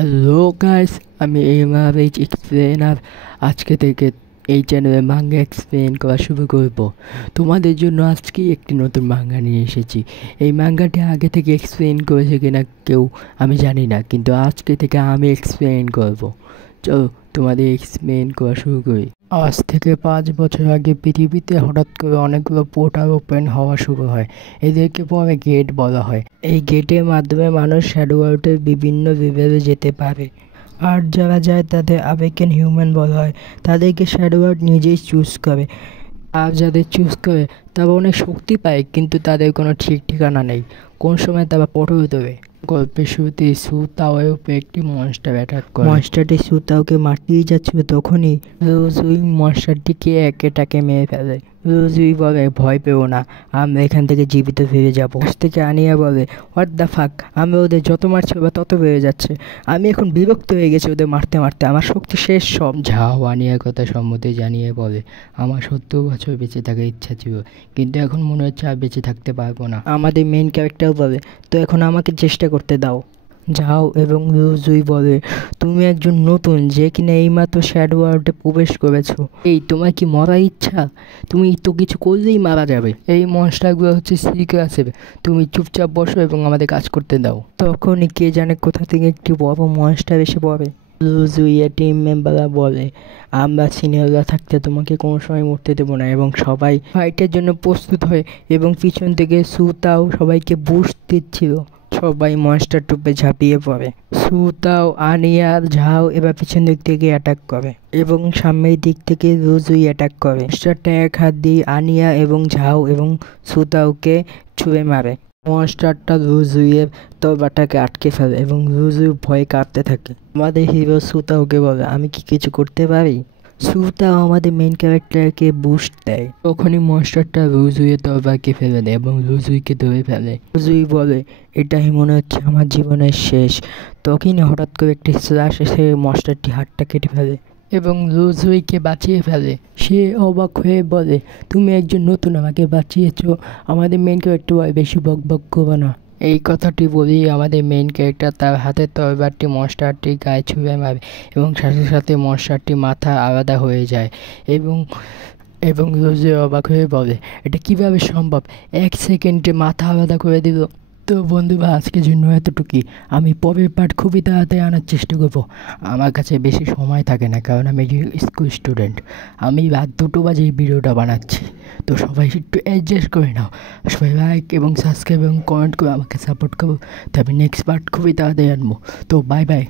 Hello guys, আমি MRH explainer আজকে থেকে এই চ্যানেলে মাঙ্গা এক্সপ্লেন করা শুরু করব। তোমাদের জন্য আজকে একটি নতুন মাঙ্গা নিয়ে এসেছি। এই মাঙ্গাটি আগে থেকে এক্সপ্লেন করেছে কিনা কেউ আমি জানি না, কিন্তু আজকে থেকে আমি এক্সপ্লেন করব। চলো তোমাদের এক্সপ্লেন করা শুরু করি। আজ থেকে 5 বছর আগে পৃথিবীতে হঠাৎ করে অনেকগুলো পোর্টাল ওপেন হওয়া শুরু হয়। এদেরকে পরে গেট বলা হয়। এই গেটের মাধ্যমে মানুষ শ্যাডো ওয়ার্ল্ডের বিভিন্ন লেভেলে যেতে পারে, আর যারা যায় তাদের আবেকেন হিউম্যান বলা হয়। তাদেরকে শ্যাডো ওয়ার্ল্ড নিজেই চুজ করে, আর যাদের চুজ করে তারা অনেক শক্তি পায়, কিন্তু তাদের কোনো ঠিক ঠিকানা নেই কোন সময় তারা পটল দেবে। গল্পের শুরুতে সুতাওয়ের উপরে একটি মনস্টার অ্যাটাক করে। মনস্টারটি সুতাওকে মারতেই যাচ্ছিল, তখনই রোজুই মনস্টারটিকে একেটাকে মেরে ফেলে। রোজুই বলে, ভয় পেও না, আমরা এখান থেকে জীবিত ফিরে যাবো। থেকে আনিয়া বলে, হোয়াট দ্য ফাক, আমরা ওদের যত মারছি ওরা তত বেড়ে যাচ্ছে। আমি এখন বিরক্ত হয়ে গেছি ওদের মারতে মারতে, আমার শক্তি শেষ সব। ঝাও আনিয়ার কথা সম্মতি জানিয়ে বলে, আমার 70 বছর বেঁচে থাকার ইচ্ছা ছিল, কিন্তু এখন মনে হচ্ছে আর বেঁচে থাকতে পারবো না। আমাদের মেইন ক্যারেক্টার বলে, তো এখন আমাকে চেষ্টা করতে দাও। যাও এবং রোজুই বলে, তুমি একজন নতুন যে কিনা এইমাত্র শ্যাডো ওয়ার্ল্ডে প্রবেশ করেছো। এই তোমার কি মরার ইচ্ছা? তুমি তো কিছু করলেই মারা যাবে। এই মনস্টারগুলো হচ্ছে সিক্রেট, তুমি চুপচাপ বসো এবং আমাদের কাজ করতে দাও। তখনই কে জানে কোথা থেকে একটি বড় মনস্টার এসে পড়ে। রোজুইয়া টিম মেম্বাররা বলে, আমরা সিনিয়ররা থাকতে তোমাকে কোনো সময় মরতে দেবো না, এবং সবাই ফাইটের জন্য প্রস্তুত হয় এবং পিছন থেকে সুতাও সবাইকে বুস্ট দিচ্ছিল। সবাই মনস্টার টুপে ঝাঁপিয়ে পড়ে। সুতাও, আনিয়া, ঝাও এবার পিছন দিক থেকে অ্যাটাক করে এবং সামনের দিক থেকে রোজুই অ্যাটাক করে। মনস্টারটা এক হাত দিয়ে আনিয়া এবং ঝাও এবং সুতাওকে ছুঁড়ে মারে। মনস্টারটা রোজুইয়ের তরবারটাকে আটকে ফেলে এবং রোজুই ভয়ে কাঁপতে থাকে। আমাদের হিরো সুতাওকে বলে, আমি কি কিছু করতে পারি? সুতাও আমাদের মেইন ক্যারেক্টারকে বুস্ট দেয়। তখনই মনস্টারটা রোজুইয়ের তরবারকে ফেলে দেয় এবং রোজুইকে ধরে ফেলে। রোজুই বলে, এটাই মনে হচ্ছে আমার জীবনের শেষ। তখনই হঠাৎ করে একটি স্ল্যাশ এসে মনস্টারটি হাতটা কেটে ফেলে এবং রোজুইকে বাঁচিয়ে ফেলে। সে অবাক হয়ে বলে, তুমি একজন নতুন, আমাকে বাঁচিয়েছো। আমাদের মেইন ক্যারেক্টার বেশি বকবক করবে না। এই কথাটি বলেই আমাদের মেইন ক্যারেক্টার তার হাতের তরবারটি মনস্টারটির গায়ে ছুঁড়ে মারে এবং সাথে সাথে মনস্টারটি মাথা আলাদা হয়ে যায় এবং রোজুই অবাক হয়ে বলে, এটা কিভাবে সম্ভব? 1 সেকেন্ডে মাথা আলাদা করে দিল। তো বন্ধুরা, আজকের জন্য এতটুকুই। আমি পরের পার্ট খুবই তাড়াতাড়ি আনার চেষ্টা করবো। আমার কাছে বেশি সময় থাকে না, কারণ আমি স্কুল স্টুডেন্ট। আমি রাত 2টো বাজে এই ভিডিওটা বানাচ্ছি, তো সবাই একটু অ্যাডজাস্ট করে নাও। সবাই লাইক এবং সাবস্ক্রাইব এবং কমেন্ট করে আমাকে সাপোর্ট করো। তবে নেক্সট পার্ট খুবই তাড়াতাড়ি আনবো। তো বাই বাই।